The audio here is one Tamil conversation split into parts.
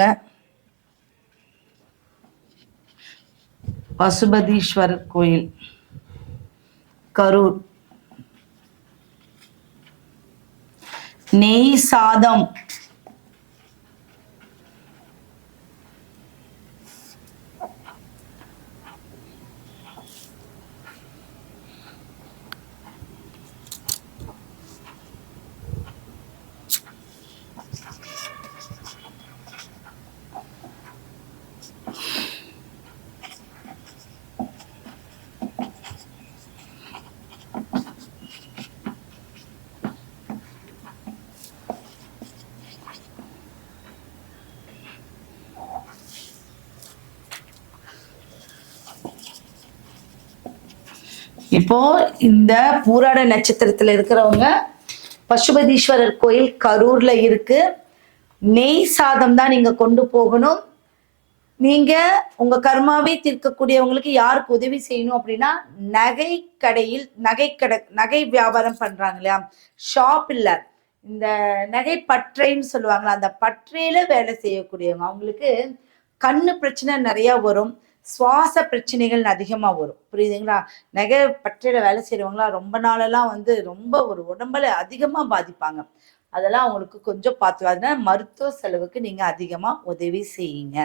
வணங்குவாங்க பசுபதீஸ்வரர் கோயில் கரூர். நெய் சாதம். இப்போ இந்த பூராட நட்சத்திரத்துல இருக்கிறவங்க பசுபதீஸ்வரர் கோயில் கரூர்ல இருக்கு. நெய் சாதம் தான் நீங்க கொண்டு போகணும். நீங்க உங்க கர்மாவை தீர்க்கக்கூடியவங்களுக்கு யாருக்கு உதவி செய்யணும் அப்படின்னா நகை கடையில் நகை கடை நகை வியாபாரம் பண்றாங்க இல்லையா? ஷாப் இல்ல இந்த நகை பற்றைன்னு சொல்லுவாங்களா? அந்த பற்றையில வேலை செய்யக்கூடியவங்க. அவங்களுக்கு கண்ணு பிரச்சனை நிறைய வரும். சுவாச பிரச்சனைகள் அதிகமா வரும். புரியுதுங்களா? நகை பற்றையில வேலை செய்கிறவங்களாம் ரொம்ப நாளெல்லாம் வந்து ரொம்ப ஒரு உடம்புல அதிகமா பாதிப்பாங்க. அதெல்லாம் அவங்களுக்கு கொஞ்சம் பார்த்து அதனால மருத்துவ செலவுக்கு நீங்க அதிகமா உதவி செய்யுங்க.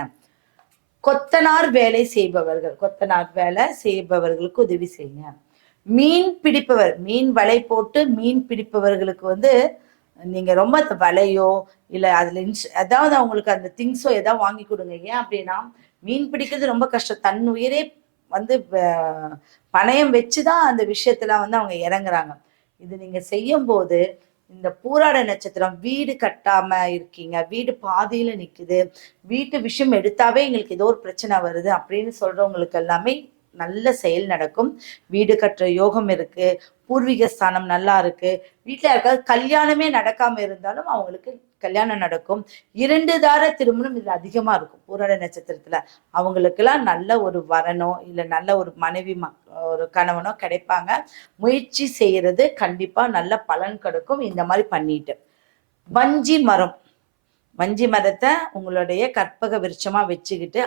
கொத்தனார் வேலை செய்பவர்கள் கொத்தனார் வேலை செய்பவர்களுக்கு உதவி செய்யுங்க. மீன் பிடிப்பவர் மீன் வலை போட்டு மீன் பிடிப்பவர்களுக்கு வந்து நீங்க ரொம்ப வலையோ இல்ல அதுல இன்ஸ் ஏதாவது அவங்களுக்கு அந்த திங்ஸோ ஏதாவது வாங்கி கொடுங்க. ஏன் அப்படின்னா மீன் பிடிக்கிறது ரொம்ப கஷ்டம். தன் உயிரே வந்து வ- பணயம் வச்சுதான் அந்த விஷயத்துல வந்து அவங்க இறங்குறாங்க. இது நீங்க செய்யும் போது இந்த பூராட நட்சத்திரம் வீடு கட்டாம இருக்கீங்க வீடு பாதியில நிக்குது வீட்டு விஷயம் எடுத்தாவே எங்களுக்கு ஏதோ ஒரு பிரச்சனை வருது அப்படின்னு சொல்றவங்களுக்கு எல்லாமே நல்ல செயல் நடக்கும். வீடு கட்டுற யோகம் இருக்கு. பூர்வீக ஸ்தானம் நல்லா இருக்கு. வீட்டில் யாருக்காவது கல்யாணமே நடக்காம இருந்தாலும் அவங்களுக்கு கல்யாணம் நடக்கும். இரண்டு தார திருமணம் இது அதிகமா இருக்கும். பூராட நட்சத்திரத்துல அவங்களுக்கெல்லாம் நல்ல ஒரு வரனோ இல்லை நல்ல ஒரு மனைவி ஒரு கணவனோ கிடைப்பாங்க. முயற்சி செய்யறது கண்டிப்பா நல்ல பலன் கிடைக்கும். இந்த மாதிரி பண்ணிட்டு. வஞ்சி மரம். வஞ்சி மரத்தை உங்களுடைய கற்பக விருட்சமா வச்சுக்கிட்டு